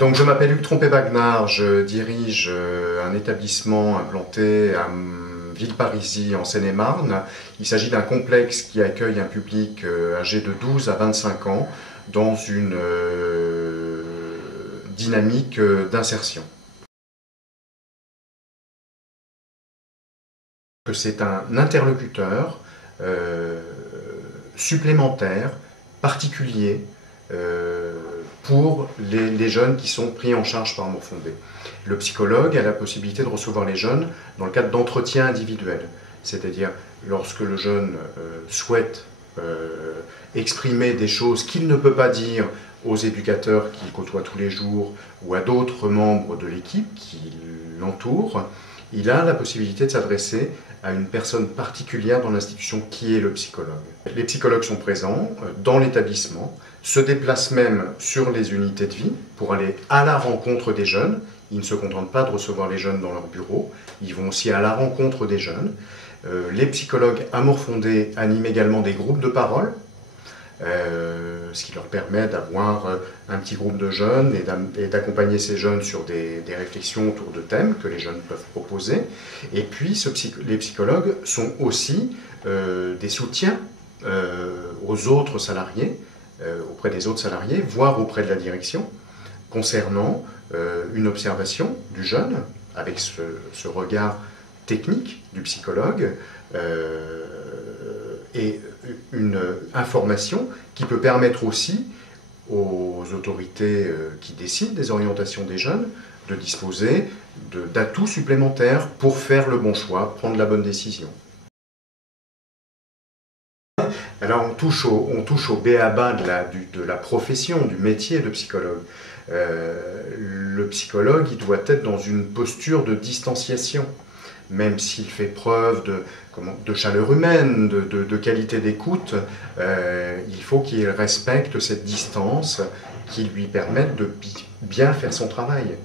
Donc, je m'appelle Hugues Trompé-Bagnard, je dirige un établissement implanté à Villeparisis en Seine-et-Marne. Il s'agit d'un complexe qui accueille un public âgé de 12 à 25 ans dans une dynamique d'insertion. C'est un interlocuteur supplémentaire, particulier, pour les jeunes qui sont pris en charge par Morfondé. Le psychologue a la possibilité de recevoir les jeunes dans le cadre d'entretiens individuels, c'est-à-dire lorsque le jeune souhaite exprimer des choses qu'il ne peut pas dire aux éducateurs qu'il côtoie tous les jours ou à d'autres membres de l'équipe qui l'entourent, il a la possibilité de s'adresser à une personne particulière dans l'institution qui est le psychologue. Les psychologues sont présents dans l'établissement, se déplacent même sur les unités de vie pour aller à la rencontre des jeunes. Ils ne se contentent pas de recevoir les jeunes dans leur bureau, ils vont aussi à la rencontre des jeunes. Les psychologues à Morfondé animent également des groupes de parole, ce qui leur permet d'avoir un petit groupe de jeunes et d'accompagner ces jeunes sur des réflexions autour de thèmes que les jeunes peuvent proposer. Et puis les psychologues sont aussi des soutiens aux autres salariés, auprès des autres salariés, voire auprès de la direction, concernant une observation du jeune, avec ce regard technique du psychologue, et une information qui peut permettre aussi aux autorités qui décident des orientations des jeunes de disposer d'atouts supplémentaires pour faire le bon choix, prendre la bonne décision. Alors on touche au b.a.-ba de la profession, du métier de psychologue. Le psychologue, il doit être dans une posture de distanciation, même s'il fait preuve de chaleur humaine, de qualité d'écoute, il faut qu'il respecte cette distance qui lui permette de bien faire son travail.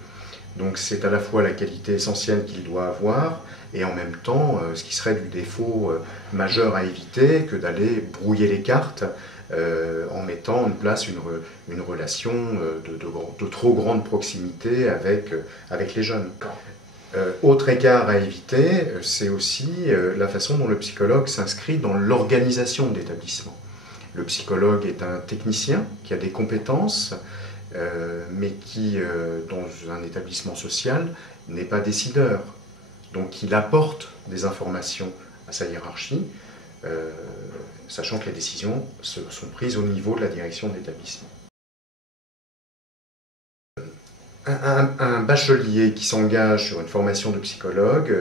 Donc c'est à la fois la qualité essentielle qu'il doit avoir, et en même temps ce qui serait du défaut majeur à éviter que d'aller brouiller les cartes en mettant en place une relation de trop grande proximité avec les jeunes. Autre écart à éviter, c'est aussi la façon dont le psychologue s'inscrit dans l'organisation de l'établissement. Le psychologue est un technicien qui a des compétences, mais qui, dans un établissement social, n'est pas décideur. Donc il apporte des informations à sa hiérarchie, sachant que les décisions sont prises au niveau de la direction de l'établissement. Un bachelier qui s'engage sur une formation de psychologue,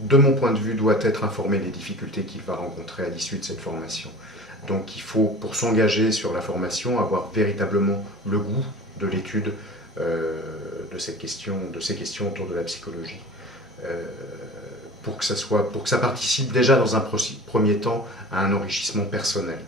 de mon point de vue, doit être informé des difficultés qu'il va rencontrer à l'issue de cette formation. Donc il faut, pour s'engager sur la formation, avoir véritablement le goût de l'étude de ces questions autour de la psychologie. Pour que ça participe déjà dans un premier temps à un enrichissement personnel.